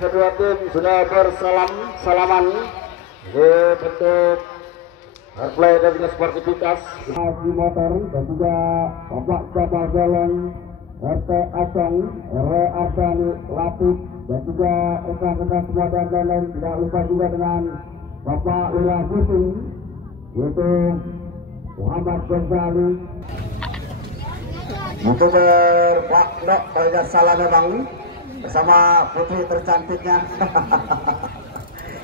kedua tim sudah salaman bentuk play dan juga sportivitas di motor dan juga Bapak Cabang Golong RT Acong, RW Ardani Lapis dan juga rekan-rekan semua dan lain-lain. Tidak lupa juga dengan Bapak Wilayah Kusing yaitu Muhammad Ghazali. Itu Pak Dok, kalau tidak salah memang bersama putri tercantiknya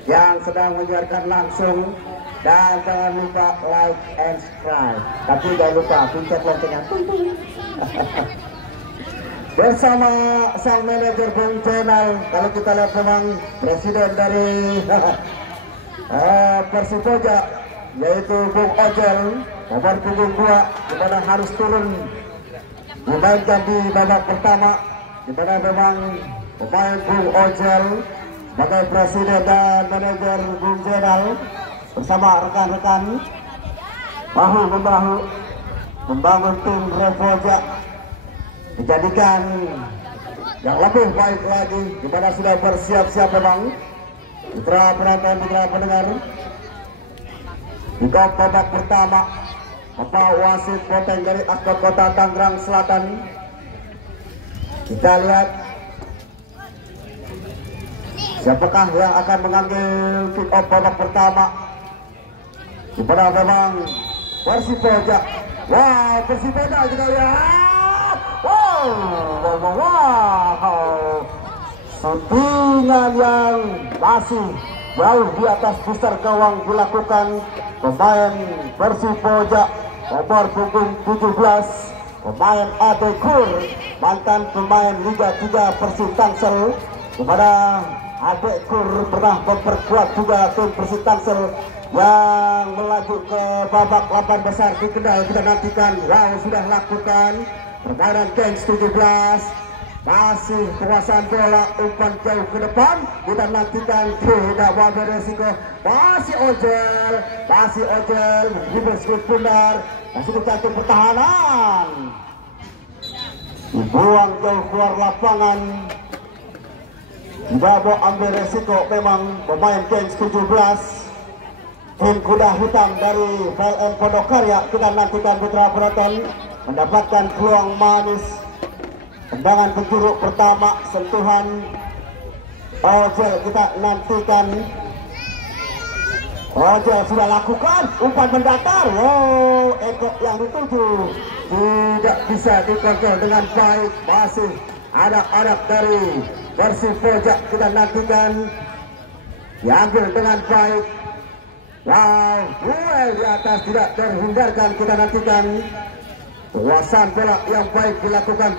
yang sedang menyiarkan langsung. Dan jangan lupa like and subscribe, tapi jangan lupa pencet loncengnya bersama sang manajer Bung Channel. Kalau kita lihat memang presiden dari Persipojak yaitu Bung Ojel nomor punggung 2 dimana harus turun dimainkan di babak pertama, dimana memang pemain Bung Ojel sebagai presiden dan manajer Bung Channel bersama rekan-rekan bahu-membahu membangun tim Revoja menjadikan yang lebih baik lagi, di mana sudah bersiap-siap memang putra penonton, putra pendengar di babak pertama. Bapak wasit Poteng dari Aspak Kota Tangerang Selatan. Kita lihat siapakah yang akan mengambil kick off babak pertama, di mana memang Persipojak. Wow, Persipojak kita lihat. Wow. Shootingan yang masih jauh di atas besar gawang dilakukan pemain Persipojak nomor punggung 17, pemain Adekur, mantan pemain Liga 3 Persib Tangsel, kepada Adekur pernah memperkuat juga tim Persib Tangsel yang melaju ke babak 8 besar di Kendal. Kita nantikan. Wow, sudah lakukan permainan Gengs 17, masih penguasaan bola, umpan jauh ke depan. Kita nantikan, tidak mau beresiko. Masih Ojel reverse speed benar, masih dicantum pertahanan, dibuang jauh keluar lapangan. Tidak mau ambil resiko memang pemain Gengs 17, tim kuda hitam dari PLN Pondok Karya. Kita nantikan putra penonton mendapatkan peluang manis. Tendangan penjuru pertama, sentuhan Ojel, kita nantikan. Ojel sudah lakukan umpan mendatar. Wow, ekor yang dituju tidak bisa dikontrol dengan baik. Masih anak-anak dari Persipojak, kita nantikan, diambil dengan baik. Wow, duel di atas tidak terhindarkan. Kita nantikan penguasaan bola yang baik dilakukan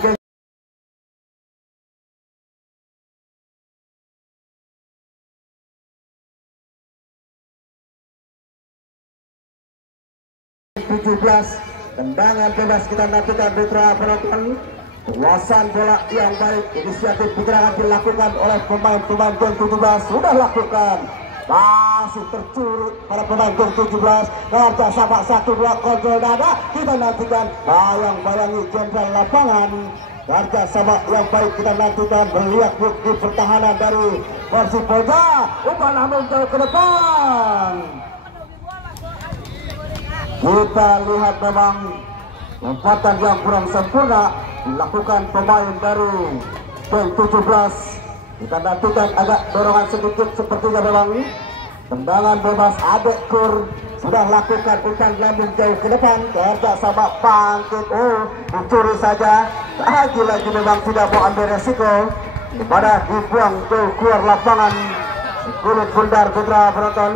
tendangan bebas. Kita nantikan putra penonton, penguasaan bola yang baik, inisiatif pergerakan dilakukan oleh pemain-pemain Geng 17. Sudah lakukan, masih tercuri para pemain Geng 17. Kerja sama 1-2 kontrol dada. Kita nantikan bayang-bayangi jenderal lapangan. Kerja sama yang baik kita nantikan, melihat bukti pertahanan dari Persipojak. Umpan namun jauh ke depan. Kita lihat memang lompatan yang kurang sempurna dilakukan pemain dari Geng 17. Kita nantikan agak dorongan sedikit sepertinya memang. Tendangan bebas Adekur sudah lakukan umpan lambung jauh ke depan. Kerja sama bangkit, dicuri saja. Lagi-lagi memang tidak mau ambil resiko, kepada dibuang jauh keluar lapangan. Kulit bundar putra penonton,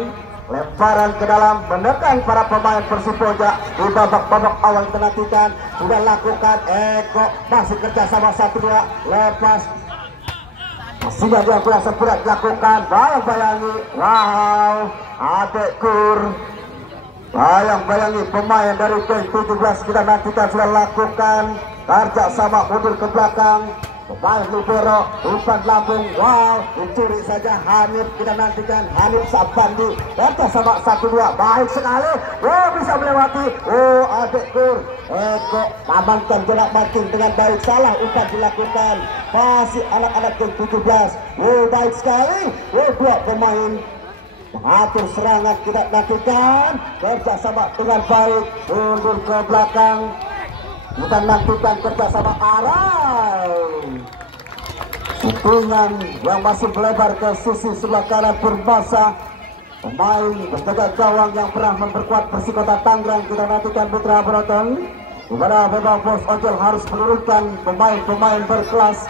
lemparan ke dalam menekan para pemain Persipojak di babak-babak awal. Kita nantikan, sudah lakukan Eko, masih kerja sama 1-2, lepas. Masih ada yang kurang sempurna dilakukan. Bayang-bayangi, wow, Adekur, bayang-bayangi pemain dari Geng 17. Kita nantikan, sudah lakukan kerja sama mundur ke belakang. pemain libero umpan lambung. Wow, dicuri saja Hanif. Kita nantikan Hanif Sabandi kerja sama 1-2, baik sekali. Wow, bisa melewati. Oh, Adekur Eko amankan jarak marking dengan baik. Salah umpan dilakukan masih anak-anak geng 17. Oh, baik sekali. Oh, dua pemain mengatur serangan. Kita nantikan kerja sama dengan baik. Mundur ke belakang. Kita nantikan kerja sama Arai. Pukulan yang masih melebar ke sisi sebelah kanan Purbasa. Pemain berjaga gawang yang pernah memperkuat Persikota Tangerang. Kita nantikan putra penonton. Dimana memang Bos Ojol harus menurunkan pemain-pemain berkelas.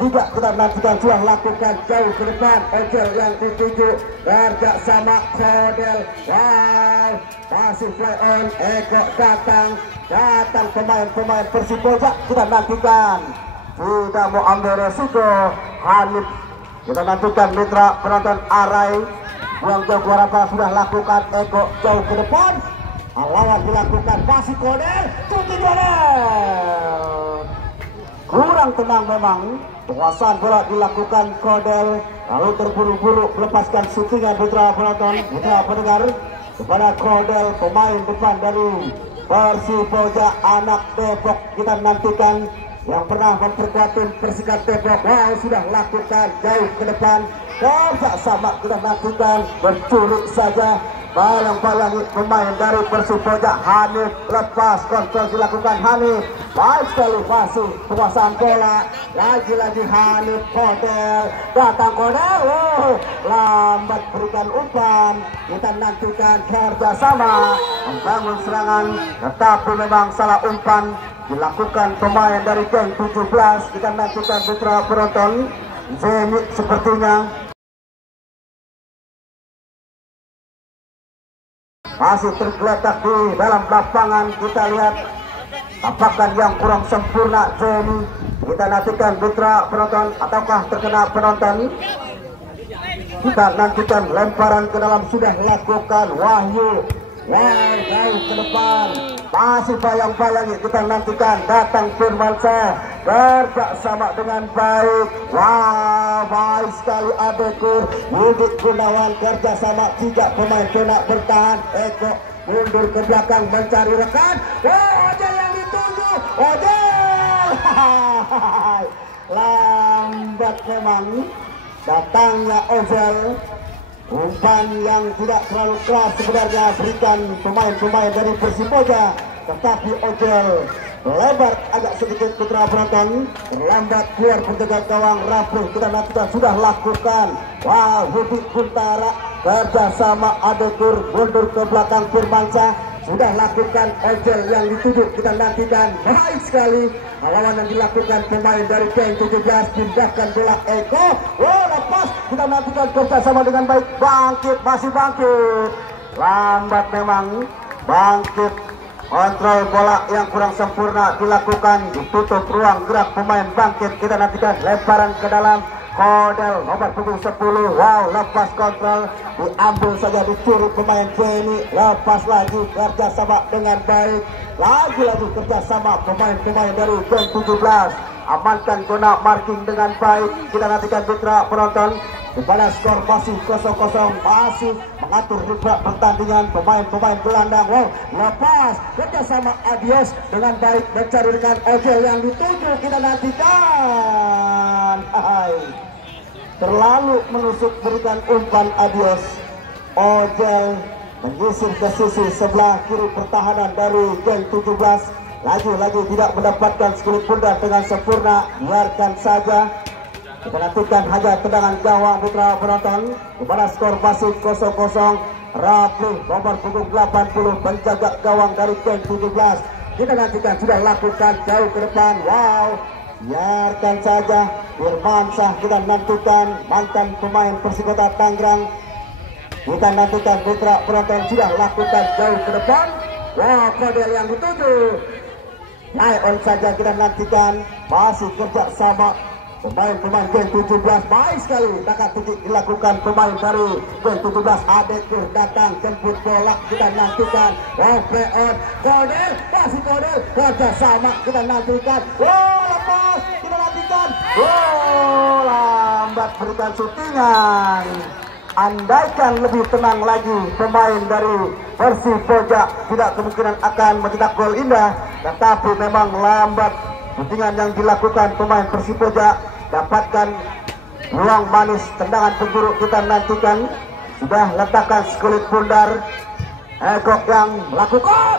Tidak kita nantikan sudah lakukan jauh ke depan. Ojol yang dituju kerja sama Kodel. Wow, masih play on. Eko datang pemain-pemain Persipojak. Kita nantikan tidak mau ambil resiko. Hanif. Kita nantikan mitra penonton Arai. Buang jauh Warapa sudah lakukan. Eko jauh ke depan. Lawan dilakukan masih Kodel. Tutup Kodel. Kurang tenang memang. Penguasaan bola dilakukan Kodel. Lalu terburu-buru melepaskan syutingan putra penonton, putra pendengar kepada Kodel, pemain depan dari Persipojak anak Depok. Kita nantikan yang pernah memperkuat tim Persikat Depok. Wow, sudah lakukan jauh ke depan. Kerja sama kita nantikan bercuri saja. Bayang-bayangi pemain dari Persipojak. Hanif lepas kontrol dilakukan Hanif. Baik sekali masih penguasaan bola. Lagi-lagi Hanif. Kodel datang Kodel. Oh, lambat berikan umpan. Kita nantikan kerja sama membangun serangan, tetapi memang salah umpan dilakukan pemain dari geng 17. Kita nantikan putra penonton Zenit sepertinya masih tergeletak di dalam lapangan. Kita lihat tampakan yang kurang sempurna Zeni. Kita nantikan putra penonton ataukah terkena penonton. Kita nantikan lemparan ke dalam sudah lakukan Wahyu. Wow, jauh ke depan. Masih bayang-bayangi kita nantikan datang Firmansyah. Kerja sama dengan baik. Wow, baik sekali Adekur. Yudit Gunawan kerja sama 3 pemain kena bertahan. Eko mundur ke belakang mencari rekan. Wow, Ojel yang dituju. Ojel. Lambat memang datangnya Ojel. Umpan yang tidak terlalu keras sebenarnya berikan pemain-pemain dari Persipojak, tetapi Ojel lebar agak sedikit putra penonton, terlambat keluar penjaga gawang rapuh. Kita nantikan sudah lakukan. Wow, Hudi Kuntara kerja sama Adekur mundur ke belakang Firmansyah. Sudah lakukan Ojel yang dituju. Kita nantikan baik sekali lawan yang dilakukan pemain dari geng 17. Pindahkan bola Eko. Oh, lepas. Kita nantikan kerja sama dengan baik. Bangkit, masih bangkit. Lambat memang bangkit. Kontrol bola yang kurang sempurna dilakukan. Ditutup ruang gerak pemain bangkit. Kita nantikan lemparan ke dalam. Kodel nomor punggung 10. Wow, lepas kontrol, diambil saja, dicuri pemain Jenny. Lepas lagi kerja sama dengan baik. Lagi-lagi kerja sama pemain-pemain dari geng 17. Amankan zona marking dengan baik. Kita nantikan putra penonton. Kepada skor masih 0-0, masih mengatur ritme pertandingan pemain-pemain gelandang. Wow, lepas kerja sama Adios dengan baik mencari dengan Ojel yang dituju. Kita nantikan. Terlalu menusuk berikan umpan Adios. Ojel menyisir ke sisi sebelah kiri pertahanan dari geng 17. Lagi-lagi tidak mendapatkan skulit pundak dengan sempurna. Biarkan saja. Kita nantikan hanya tendangan gawang putra penonton. Kepada skor masih 0-0. Rapuh nomor punggung 80 penjaga gawang dari geng 17. Kita nantikan sudah lakukan jauh ke depan. Wow, biarkan saja. Firmansyah kita nantikan, mantan pemain Persikota Tangerang. Kita nantikan putra penonton sudah lakukan jauh ke depan. Wow, Kodel yang dituju. Naik on saja kita nantikan. Masih kerja sama pemain-pemain geng 17. Baik sekali takak tinggi dilakukan pemain dari geng 17. Adekur datang jemput bola. Kita nantikan. Wow, play on. Kodel, masih Kodel kerja sama kita nantikan. Wow, lepas. lambat berikan syutingan. Andaikan lebih tenang lagi pemain dari Persipojak, tidak kemungkinan akan mencetak gol indah, tetapi memang lambat syutingan yang dilakukan pemain Persipojak. Dapatkan ruang manis tendangan penjuru, kita nantikan. Sudah letakkan sekulit pundar, Eko yang melakukan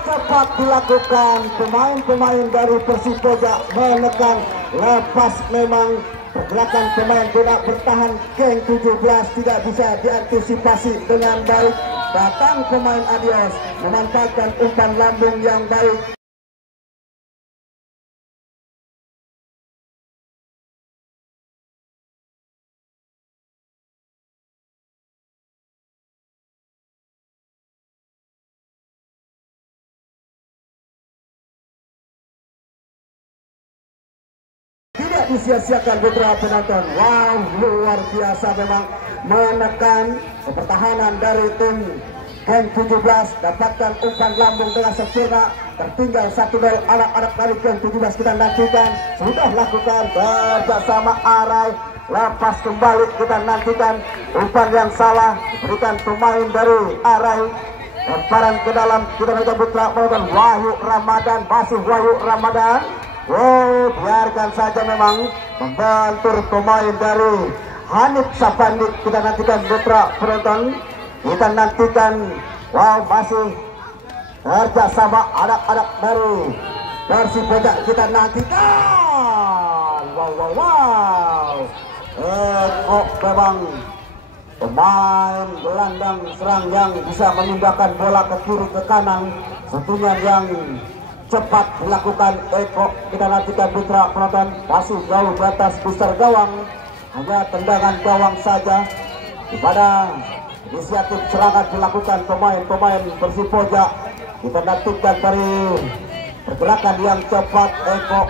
cepat dilakukan pemain-pemain dari Persipojak menekan, lepas memang pergerakan pemain tidak bertahan. Geng 17 tidak bisa diantisipasi dengan baik. Datang pemain Adios memanfaatkan umpan lambung yang baik. Tidak disia-siakan beberapa penonton. Wow, luar biasa memang menekan pertahanan dari tim Geng 17. Dapatkan umpan lambung dengan sempurna. Tertinggal 1-0 anak-anak dari Geng 17. Kita nantikan. Sudah lakukan bersama Arai. Lepas kembali, kita nantikan umpan yang salah diberikan pemain dari Arai. Lemparan ke dalam, kita mencoba putra penonton Wahyu Ramadan, masih Wahyu Ramadan. Oh, biarkan saja memang membentur pemain dari Hanif Sapandik. Kita nantikan putra penonton. Kita nantikan. Wow, masih kerjasama anak-anak dari Persipojak. Kita nantikan. Wow. Kok memang pemain gelandang serang yang bisa memindahkan bola ke kiri ke kanan. Sentuhan yang cepat dilakukan Eko. Kita nantikan putra penonton. Masih jauh di atas besar gawang, hanya tendangan gawang saja. Pada inisiatif serangan dilakukan pemain-pemain Persipojak. Kita nantikan dari pergerakan yang cepat Eko.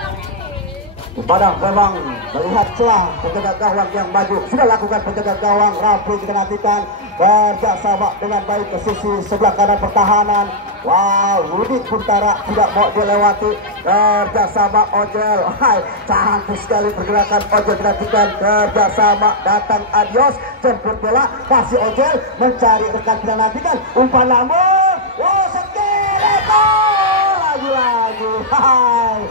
Kepada memang melihat celah penjaga gawang yang maju. Sudah lakukan penjaga gawang rapi. Kita nantikan kerjasama dengan baik ke sisi sebelah kanan pertahanan. Wow, Rudi Kuntara tidak mau dilewati. Kerjasama Ojel. Hai, cantik sekali pergerakan Ojel. Dinantikan kerjasama. Datang Adios, jemput bola. Masih Ojel mencari rekan. Kita nantikan umpan lambung. Wow, setir Eko. Lagi-lagi. Hai.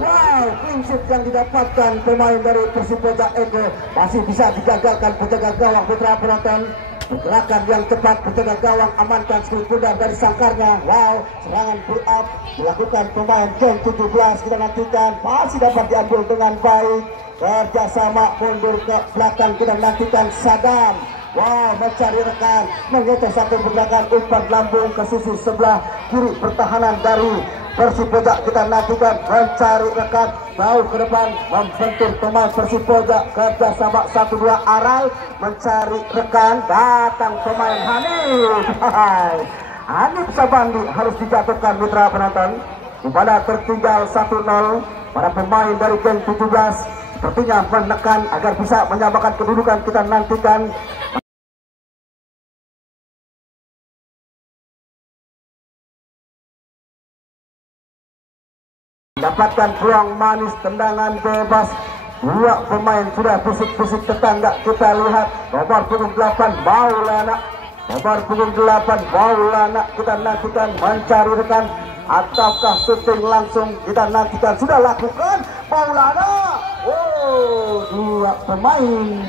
Wow, prinsip yang didapatkan pemain dari Persipojak Eko masih bisa digagalkan penjaga gawang putra penonton. Pergerakan yang cepat penjaga gawang, amankan skill pundar dari sangkarnya. Wow, serangan pull up dilakukan pemain Geng 17. Kita nantikan masih dapat diambil dengan baik. Kerjasama mundur ke belakang. Kita nantikan Sadam. Wow, mencari rekan, mengejar satu pergerakan umpan lambung ke sisi sebelah kiri pertahanan dari Persipojak. Kita nantikan mencari rekan jauh ke depan, membentur pemain Persipojak. Kerjasama 1-2 Arai mencari rekan. Datang pemain Hanif. Hanif Sabandi harus dijatuhkan mitra penonton. Kepada tertinggal 1-0 para pemain dari Geng 17 sepertinya menekan agar bisa menyamakan kedudukan. Kita nantikan dapatkan peluang manis, tendangan bebas. Dua pemain sudah pusing-pusing tetangga. Kita lihat nomor punggung 8 Maulana. Nomor punggung 8 Maulana. Kita nantikan mencari rekan ataukah syuting langsung. Kita nantikan. Sudah lakukan Maulana. Oh, dua pemain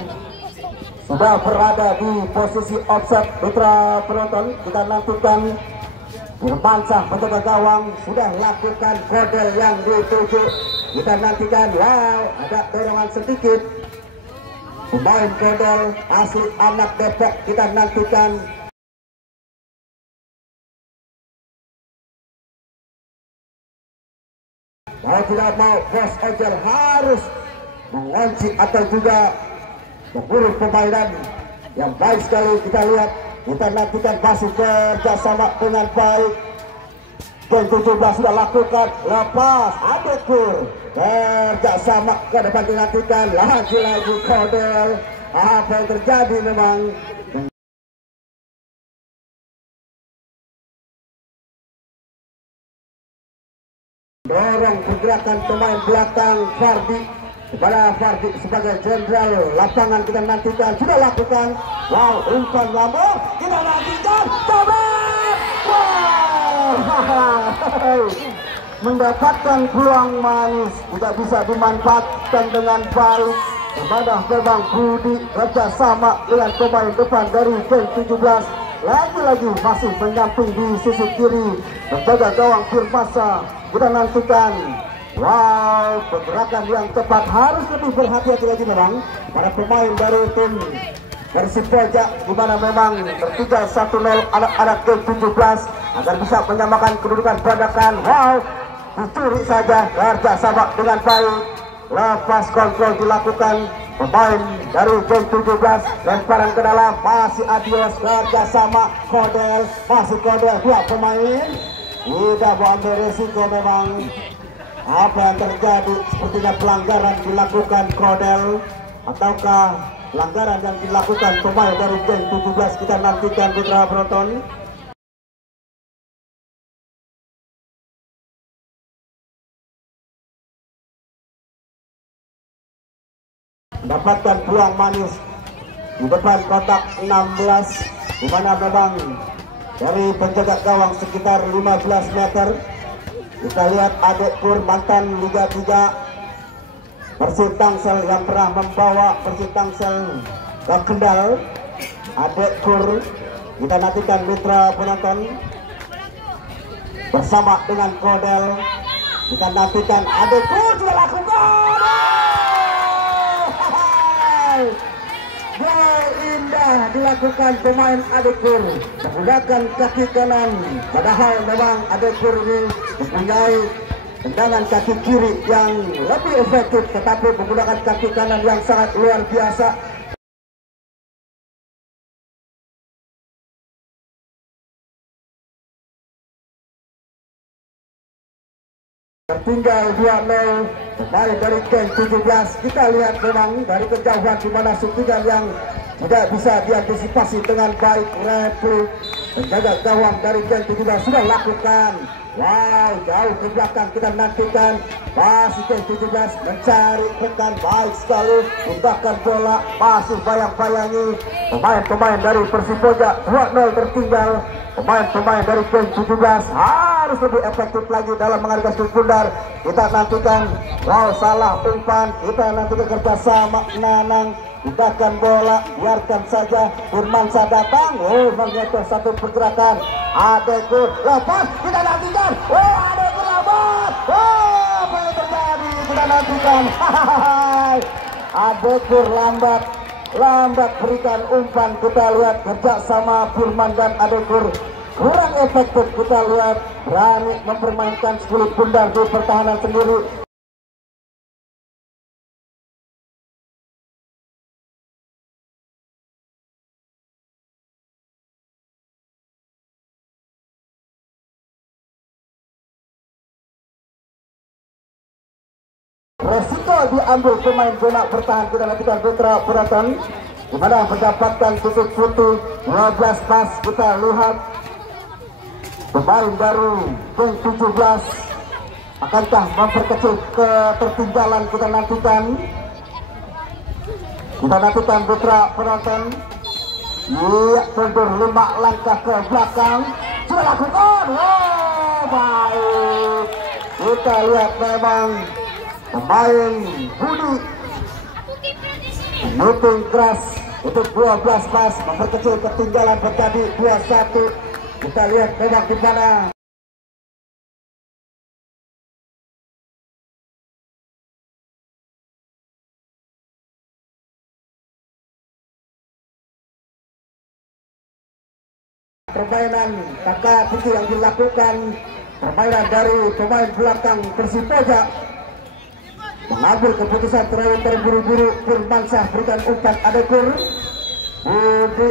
sudah berada di posisi offset. Putra penonton, kita nantikan. Irmansyah penjaga gawang sudah lakukan kodel yang dituju. Kita nantikan. Wow, ada dorongan sedikit. Pemain kodel asli anak Depok. Kita nantikan. Mau tidak mau, Bos Ojel harus mengunci atau juga mengurus permainan yang baik sekali. Kita lihat. Kita nantikan masih kerjasama dengan baik. Geng 17 sudah lakukan lepas Adekur. Kerjasama ke depan dinantikan. Lagi-lagi kodel. Apa yang terjadi memang dorong pergerakan pemain belakang Fardi kepada Fardi sebagai jenderal lapangan. Kita nantikan, sudah lakukan. Wow, umpan lambung, kita nantikan, coba, wow, mendapatkan peluang manis, tidak bisa dimanfaatkan dengan baik. Kepada memang Budi kerjasama dengan pemain depan dari Gen 17, lagi-lagi masih menyamping di sisi kiri menjaga gawang Firmasa. Kita nantikan, wow, pergerakan yang cepat, harus lebih berhati-hati lagi memang para pemain dari tim Persipojak, di mana memang tertinggal 1-0 anak-anak Gen 17 agar bisa menyamakan kedudukan peradakan. Wow, dicuri saja, kerjasama dengan baik. Lepas kontrol dilakukan pemain dari Gen 17, lemparan ke dalam, masih adios, kerjasama Kodel, masih Kodel, dua pemain tidak mau ambil resiko. Memang apa yang terjadi, sepertinya pelanggaran dilakukan Kodel ataukah pelanggaran yang dilakukan pemain dari Gen 17. Kita nantikan putra penonton. Mendapatkan peluang manis di depan kotak 16, di mana memang dari penjaga gawang sekitar 15 meter. Kita lihat Adek Pur, mantan Liga 3 Persib Tangsel yang pernah membawa Persib Tangsel ke Kendal. Adek Pur, kita nantikan mitra penonton bersama dengan Kodel. Kita nantikan Adek Pur sudah lakukan. Gol indah dilakukan pemain Adepur menggunakan kaki kanan, padahal memang Adepur ini mempunyai tendangan kaki kiri yang lebih efektif, tetapi menggunakan kaki kanan yang sangat luar biasa. Tertinggal 2-0 pemain dari Gen 17. Kita lihat memang dari kejauhan di mana shootingan yang tidak bisa diantisipasi dengan baik. Replik penjaga gawang dari Gen 17 sudah lakukan. Wow, jauh ke belakang. Kita nantikan masih Gen 17 mencari rekan, baik sekali pindahkan bola, masih bayang-bayangi pemain-pemain dari Persipojak. 2-0 tertinggal. Pemain-pemain dari Gen 17 harus lebih efektif lagi dalam mengalihkan sudut bundar. Kita nantikan, wow, salah umpan. Kita nantikan kerjasama Nanang, pindahkan bola, biarkan saja Firmansyah datang. Oh, menyentuh satu pergerakan. Adekur lepas, kita nantikan. Oh, Adekur lepas. Oh, apa yang terjadi? Kita nantikan. Adekur lambat berikan umpan. Kita lihat kerja sama Firman dan Adekur kurang efektif. Kita lihat berani mempermainkan sulit bundar di pertahanan sendiri. Resiko diambil pemain zona bertahan. Kita nantikan Putra Puratan di mana mendapatkan titik putih 12 pas. Kita lihat pemain baru Gen 17 akankah memperkecil ketertinggalan. Kita nantikan Putra Penonton. Iya, mundur 5 langkah ke belakang, sudah lakukan. Oh, baik. Kita lihat memang pemain Budi menutup keras untuk 12 pas, memperkecil ketinggalan menjadi 21. Kita lihat memang di mana permainan kakak putih yang dilakukan. Permainan dari pemain belakang Persipojak mengambil keputusan terlalu terburu-buru. Firmansyah berikan umpan Adekur. Budi,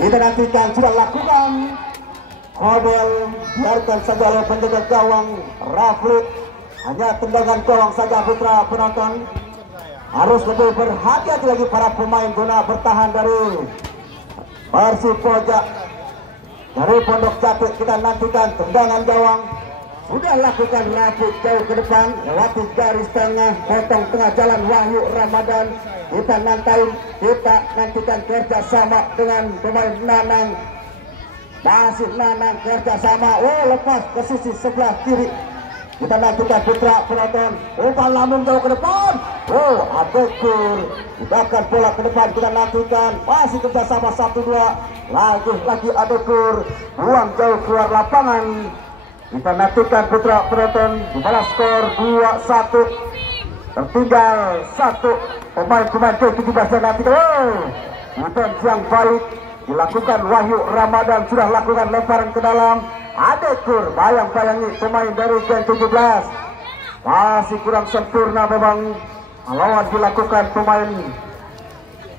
kita nantikan, sudah lakukan. Kodel biarkan saja oleh penjaga gawang Rafli. Hanya tendangan gawang saja. Putra Penonton harus lebih berhati-hati lagi para pemain guna bertahan dari Persipojak. Dari Pondok Jati kita nantikan tendangan gawang sudah lakukan rapid jauh ke depan, lewati garis tengah, potong tengah jalan Wahyu Ramadan. Kita nantikan kerjasama dengan pemain Nanang. Masih Nanang kerjasama. Oh, lepas ke sisi sebelah kiri. Kita nantikan Putra penonton. Umpan lambung jauh ke depan. Oh, Adekur dibakar bola ke depan. Kita nantikan masih kerjasama 1-2. Lagi Adekur buang jauh keluar lapangan. Kita nantikan Putra penonton. Dibalas skor 2-1. Tertinggal 1 pemain K17 yang nantikan. Oh, defense yang baik dilakukan Wahyu Ramadan, sudah lakukan lemparan ke dalam. Adekur bayang-bayangi pemain dari K17, masih kurang sempurna memang lawan dilakukan pemain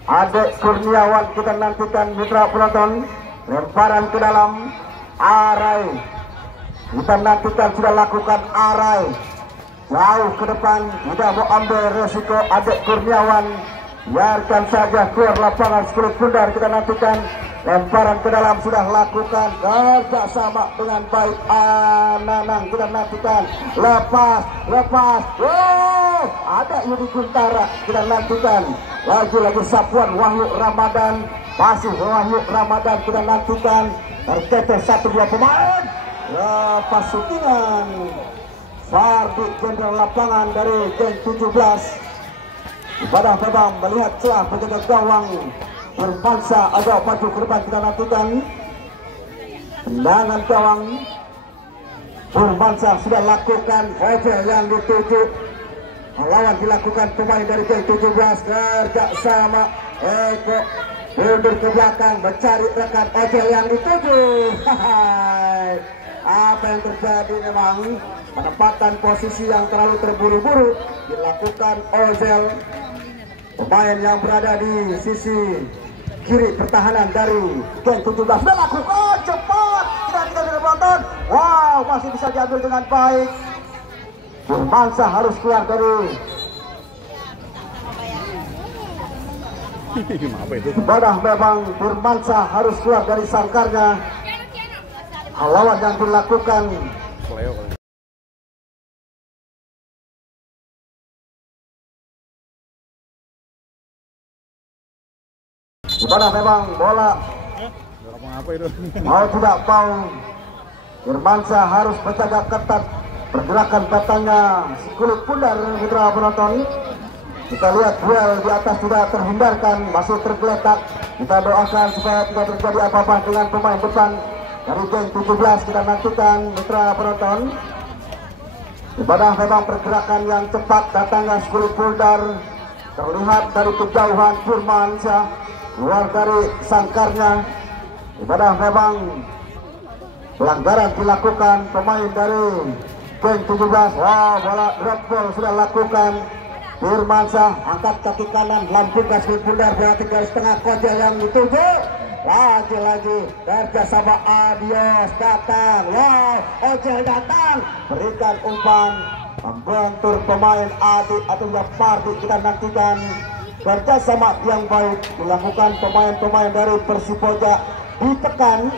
Adek Kurniawan. Kita nantikan mitra penonton, lemparan ke dalam Arai. Kita nantikan sudah lakukan Arai jauh ke depan, tidak mau ambil resiko Adek Kurniawan, biarkan saja keluar lapangan Skulit Pundar. Kita nantikan lemparan ke dalam, sudah lakukan kerjasama dengan baik Nanang. Kita nantikan lepas. Oh, ada Yudi Guntara. Kita nantikan lagi sapuan Wahyu Ramadan, masih Wahyu Ramadan. Kita nantikan terketes 1-2 pemain, lepas syutingan Fardi Jenderal lapangan dari Geng 17. Ibadah memang melihat celah penjaga gawang Purmansa agak maju ke depan. Kita nantikan tendangan gawang. Purmansa sudah lakukan ojel yang dituju, lawan dilakukan pemain dari K17. Kerjasama Eko mundur ke belakang mencari rekan ojel yang dituju. Apa yang terjadi memang penempatan posisi yang terlalu terburu-buru dilakukan ojel pemain yang berada di sisi kiri pertahanan dari Geng 17. Sudah lakukan cepat, tidak menonton. Wow, masih bisa diambil dengan baik. Purmansa harus keluar dari ibadah memang Purmansa harus keluar dari sangkarnya. Lawan yang dilakukan ibadah memang bola mau tidak mau Purmansa harus menjaga ketat pergerakan datangnya Skulit Pundar. Putra penonton, kita lihat duel di atas sudah terhindarkan, masih tergeletak. Kita doakan supaya tidak terjadi apa-apa dengan pemain depan dari Geng 17. Kita nantikan mitra penonton. Ibadah memang pergerakan yang cepat datangnya Skulit Pundar, terlihat dari kejauhan Purmansa keluar dari sangkarnya. Ibadah memang pelanggaran dilakukan pemain dari Geng 17. Wow, bola drop ball sudah lakukan Purmansa, angkat kaki kanan, lambungkan Skulit Pundar, berarti garis tengah Kojel yang dituju. Lagi-lagi kerjasama Adios datang. Wow, Ojel datang, berikan umpan membentur pemain Adi atau Parti. Kita nantikan kerjasama yang baik dilakukan pemain-pemain dari Persipoja, ditekan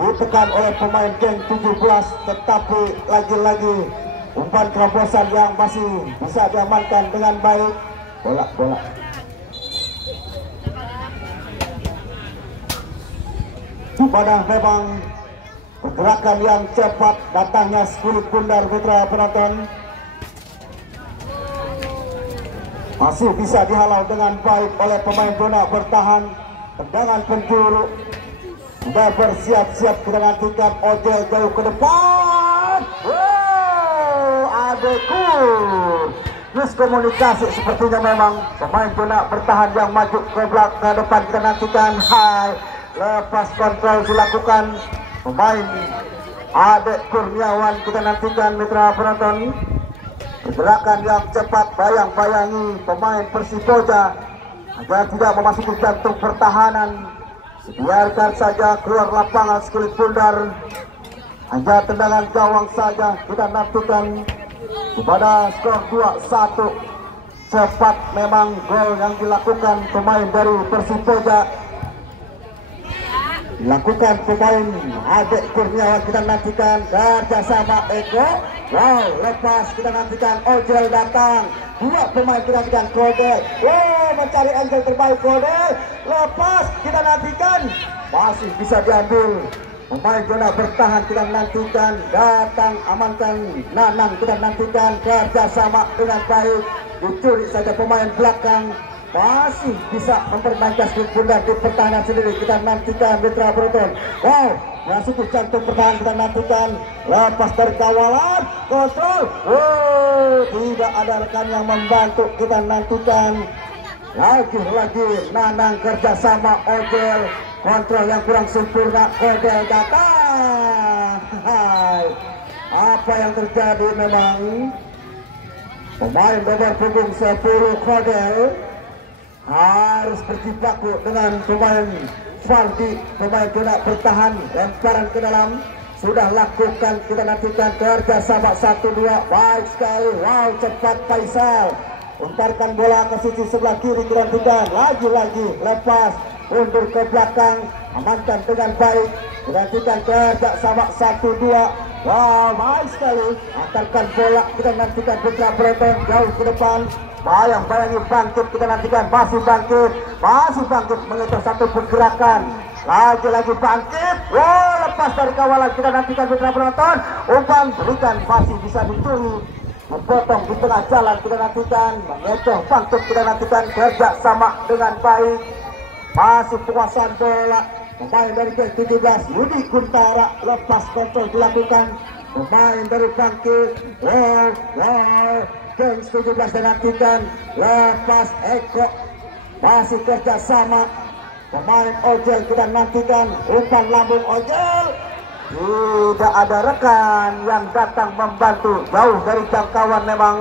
oleh pemain Geng 17, tetapi lagi-lagi umpan terobosan yang masih bisa diamankan dengan baik. Bola ibadah memang pergerakan yang cepat datangnya Skulit Pundar. Putra penonton, masih bisa dihalau dengan baik oleh pemain bola bertahan. Tendangan penjuru sudah bersiap-siap. Kita nantikan Ojel jauh ke depan. Wow, Adekur miskomunikasi sepertinya memang pemain bola bertahan yang maju ke belakang ke depan. Kita nantikan lepas kontrol dilakukan pemain Adek Kurniawan. Kita nantikan mitra penonton, pergerakan yang cepat bayang-bayangi pemain Persipoja agar tidak memasuki jantung pertahanan. Biarkan saja keluar lapangan Skulit Pundar, hanya tendangan gawang saja. Kita nantikan kepada skor 2-1. Cepat memang gol yang dilakukan pemain dari Persipoja. lakukan pemain Adek Kurniawan. Kita nantikan kerjasama Eko. Wow, lepas kita nantikan Ojel datang. Dua pemain kita nantikan Kodel. Wow, mencari angle terbaik Kodel. Lepas kita nantikan masih bisa diambil. Pemain zona bertahan kita nantikan datang amankan Nanang. Kita nantikan kerjasama dengan baik. Dicuri saja pemain belakang. Masih bisa mempermainkan skip bundar di pertahanan sendiri. Kita nantikan Mitra Broton. Wow, masuk ke jantung pertahanan. Kita nantikan lepas dari kawalan, kontrol. Wow, tidak ada rekan yang membantu. Kita nantikan lagi Nanang kerjasama Ojel. Kontrol yang kurang sempurna. Kodel datang. Hai, apa yang terjadi memang? Pemain nomor punggung 10 Kodel harus berjibaku dengan pemain Fardi, pemain zona bertahan. Lemparan ke dalam sudah lakukan. Kita nantikan kerjasama 1-2. Baik sekali. Wow, cepat Faisal untarkan bola ke sisi sebelah kiri. Kita nantikan lagi lepas mundur ke belakang, amankan dengan baik. Kita nantikan kerjasama 1-2. Wow, baik sekali. Antarkan bola. Kita nantikan Putra Broton jauh ke depan. Bayangi bangkit. Kita nantikan masih bangkit mengejar satu pergerakan. Lagi bangkit. Wow, lepas dari kawalan. Kita nantikan Putra Broton. Umpan berikan masih bisa dicuri. Memotong di tengah jalan. Kita nantikan mengejar bangkit. Kita nantikan kerja sama dengan baik. Masih penguasaan bola. Pemain dari geng 17 Yudi Guntara. Lepas kontrol dilakukan. Pemain dari bangkit. Wow. Geng 17 dinantikan. Lepas Eko. Masih kerjasama. Pemain Ojel kita nantikan. Umpan lambung Ojel. Tidak ada rekan yang datang membantu. Jauh dari jangkauan memang.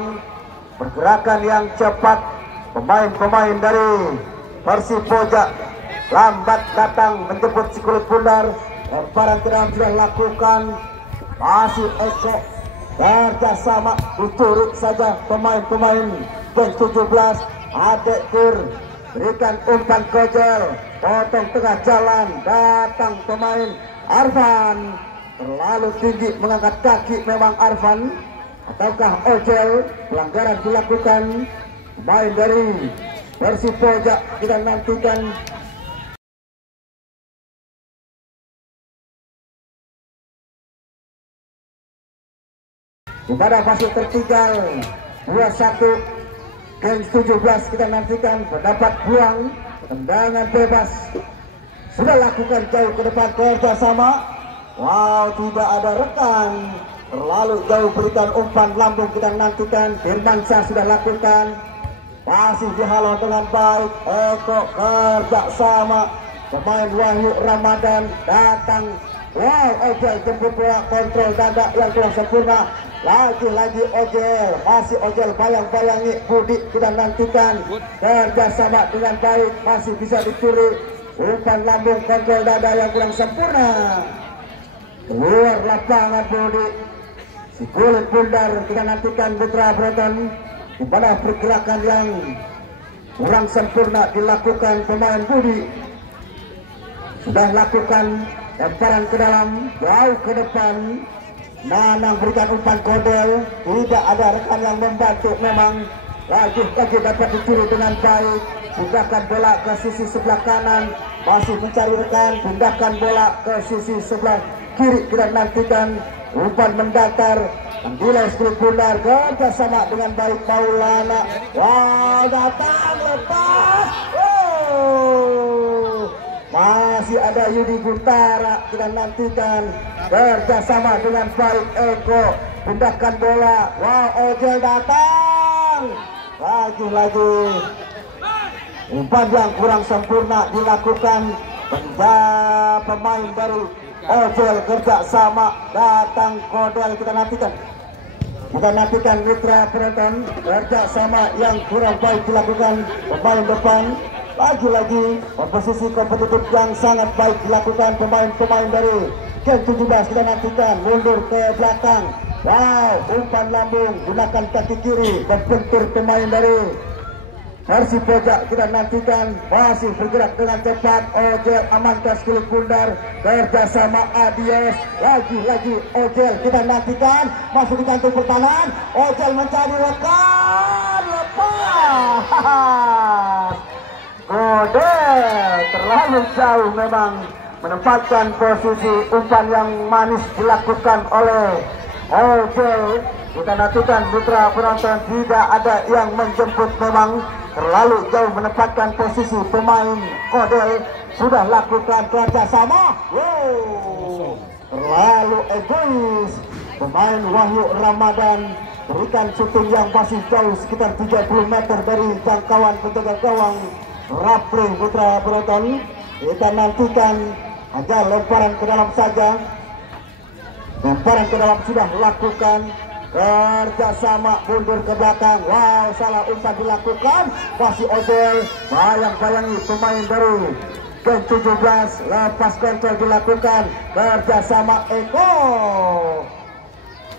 Pergerakan yang cepat. Pemain-pemain dari Persipojak lambat datang menjemput si kulit bundar. Lemparan ke dalam sudah lakukan. Masih Eko kerjasama. Dicuri saja pemain-pemain geng 17. Adek Kur berikan umpan Kojel. Potong tengah jalan. Datang pemain Arfan. Terlalu tinggi mengangkat kaki memang Arfan. Ataukah Ojel? Pelanggaran dilakukan pemain dari Persipojak. Kita nantikan pada fase tertinggal 2-1 geng 17. Kita nantikan mendapat peluang tendangan bebas. Sudah lakukan jauh ke depan kerjasama. Wow, tidak ada rekan. Terlalu jauh berikan umpan lambung. Kita nantikan Firmansyah sudah lakukan. Masih dihalau dengan baik. Eko kerjasama. Pemain Wahyu Ramadan datang. Wow, Ojel jemput bola, kontrol dada yang kurang sempurna. Lagi Ojel. Masih Ojel bayang-bayangi Budi. Kita nantikan kerjasama dengan baik. Masih bisa dicuri. Umpan lambung, kontrol dada yang kurang sempurna. Keluar lapangan Budi. Si kulit bundar. Kita nantikan Putra Broton. Kepada pergerakan yang kurang sempurna dilakukan pemain Budi. Sudah lakukan lemparan ke dalam, jauh ke depan. Nanang berikan umpan Kodel. Tidak ada rekan yang membantu memang. Lagi dapat dicuri dengan baik. Pindahkan bola ke sisi sebelah kanan. Masih mencari rekan. Pindahkan bola ke sisi sebelah kiri. Kita nantikan umpan mendatar. Menggilai kulit bundar kerjasama dengan baik Maulana. Wow, datang lepas. Wow. Masih ada Yudi Guntara. Kita nantikan kerjasama dengan baik Eko. Pindahkan bola. Wow, Ojel datang. Lagi umpan yang kurang sempurna dilakukan. Pemain dari Ojel kerjasama. Datang Kodel. Kita nantikan Mitra Broton. Kerjasama yang kurang baik dilakukan pemain depan. Lagi posisi kompetitif yang sangat baik dilakukan pemain-pemain dari geng 17. Kita nantikan mundur ke belakang. Wow, umpan lambung gunakan kaki kiri. Membentur pemain dari Versi pojok kita nantikan masih bergerak dengan cepat. Ojel amankan kulit bundar kerjasama Adios. Lagi Ojel kita nantikan masuk di kantung pertahanan. Ojel mencari rekan, lepas. Godel terlalu jauh memang menempatkan posisi umpan yang manis dilakukan oleh Ojel. Kita nantikan mitra penonton tidak ada yang menjemput, memang terlalu jauh menempatkan posisi pemain Kodel. Sudah lakukan kerjasama. Wow, terlalu egois pemain Wahyu Ramadan, berikan syuting yang masih jauh sekitar 30 meter dari jangkauan penjaga gawang Rapli. Mitra penonton, kita nantikan aja lemparan ke dalam saja. Lemparan ke dalam sudah lakukan kerjasama, mundur ke belakang. Wow, salah umpan dilakukan. Masih Ojel, bayang-bayangi pemain dari Gen 17. Lepas kontrol dilakukan kerjasama Eko.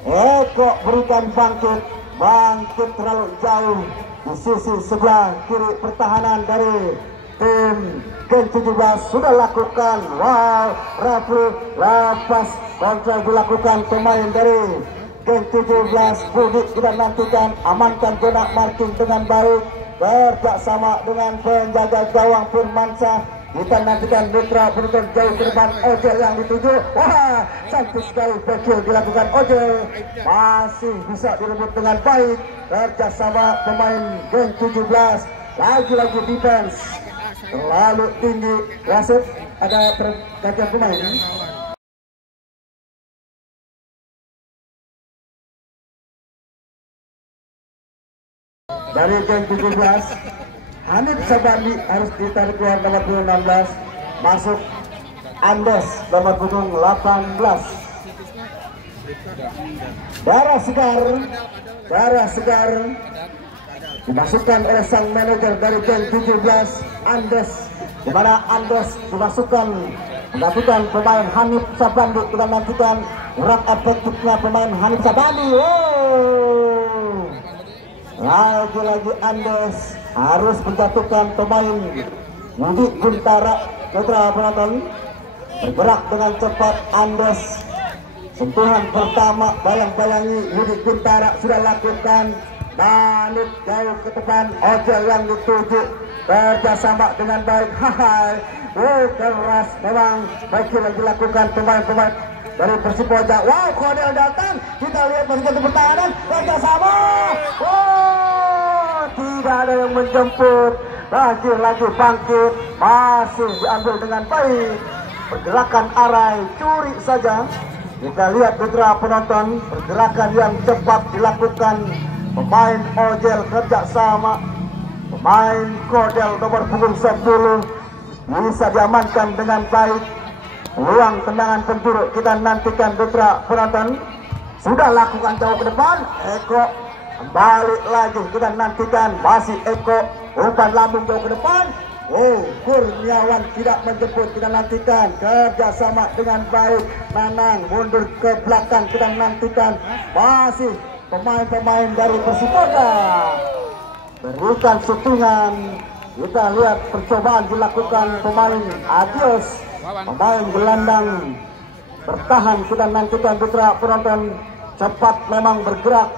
Eko berikan bangkit terlalu jauh di sisi sebelah kiri pertahanan dari tim Gen 17. Sudah lakukan. Wow, Rafli lepas kontrol dilakukan pemain dari Gen 17. Budi kita nantikan amankan zona marking dengan baik kerjasama dengan penjaga gawang Firmansyah. Kita nantikan mitra penonton jauh ke depan. Ojel yang dituju. Wah, cantik sekali bekil dilakukan Ojel. Masih bisa direbut dengan baik kerjasama pemain Gen 17. Lagi-lagi defense terlalu tinggi. Wasit, ada pergantian pemain. Dari Gen 17, Hanif Sabandi harus ditarik keluar nomor punggung 16. Masuk Andes nomor punggung 18. Darah segar dimasukkan oleh sang manajer dari Gen 17, Andes, di mana Andes dimasukkan menggantikan pemain Hanif Sabandi. Kita nantikan urat efektifnya pemain Hanif Sabandi. Lagi-lagi Andes harus menjatuhkan pemain Yudi Guntara. Mitra penonton, bergerak dengan cepat Andes. Sentuhan pertama, bayang-bayangi Yudi Guntara sudah lakukan. Balik jauh ke depan, Ojel yang dituju kerjasama dengan baik. Keras memang baik yang dilakukan pemain-pemain dari Persipojak. Wow, Kodel datang. Kita lihat bagaimana pertahanan kerjasama. Wow, tidak ada yang menjemput. Lagi bangkit, masih diambil dengan baik. Pergerakan Arai, curi saja. Kita lihat mitra penonton, pergerakan yang cepat dilakukan pemain Ojel kerjasama pemain Kodel nomor punggung 10. Bisa diamankan dengan baik. Peluang tendangan penjuru kita nantikan mitra penonton. Sudah lakukan jauh ke depan. Eko kembali lagi kita nantikan. Masih Eko umpan lambung jauh ke depan. Kurniawan tidak menjemput. Kita nantikan kerjasama dengan baik. Nanang mundur ke belakang. Kita nantikan masih pemain-pemain dari Persipojak berikan syutingan. Kita lihat percobaan dilakukan pemain Adios, pemain gelandang bertahan. Kita nantikan mitra penonton, cepat memang bergerak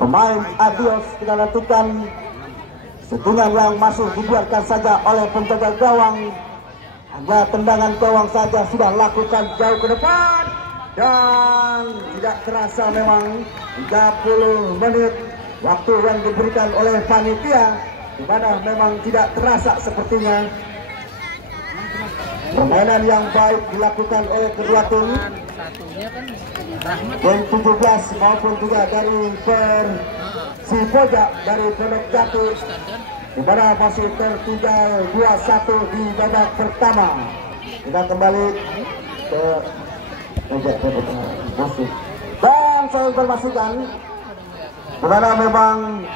pemain Adios. Kita nantikan syutingan yang masih dibiarkan saja oleh penjaga gawang. Hanya tendangan gawang saja sudah lakukan jauh ke depan. Dan tidak terasa memang 30 menit waktu yang diberikan oleh panitia, di mana memang tidak terasa sepertinya. Permainan yang baik dilakukan oleh kedua tim, Gen 17 maupun juga dari Persipojak dari Pondok Jati, di mana masih tertinggal 2-1 di babak pertama. Kita kembali ke dan saya informasikan di mana memang